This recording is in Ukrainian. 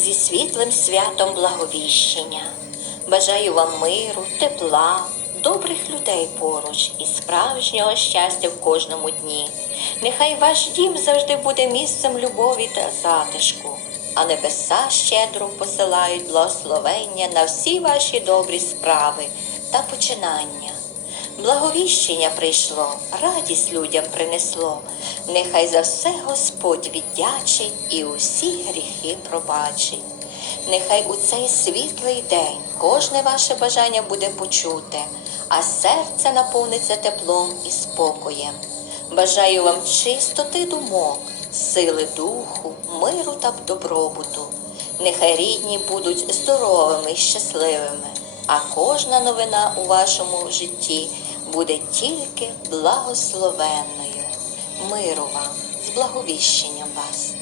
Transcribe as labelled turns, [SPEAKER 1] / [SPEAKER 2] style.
[SPEAKER 1] зі світлим святом благовіщення. Бажаю вам миру, тепла, добрих людей поруч і справжнього щастя в кожному дні. Нехай ваш дім завжди буде місцем любові та затишку, а небеса щедро посилають благословення на всі ваші добрі справи та починання. Благовіщення прийшло, радість людям принесло. Нехай за все Господь віддячить і усі гріхи пробачить. Нехай у цей світлий день кожне ваше бажання буде почуте, а серце наповниться теплом і спокоєм. Бажаю вам чистоти думок, сили духу, миру та добробуту. Нехай рідні будуть здоровими і щасливими, а кожна новина у вашому житті буде тільки благословенною. Миру вам з благовіщенням вас.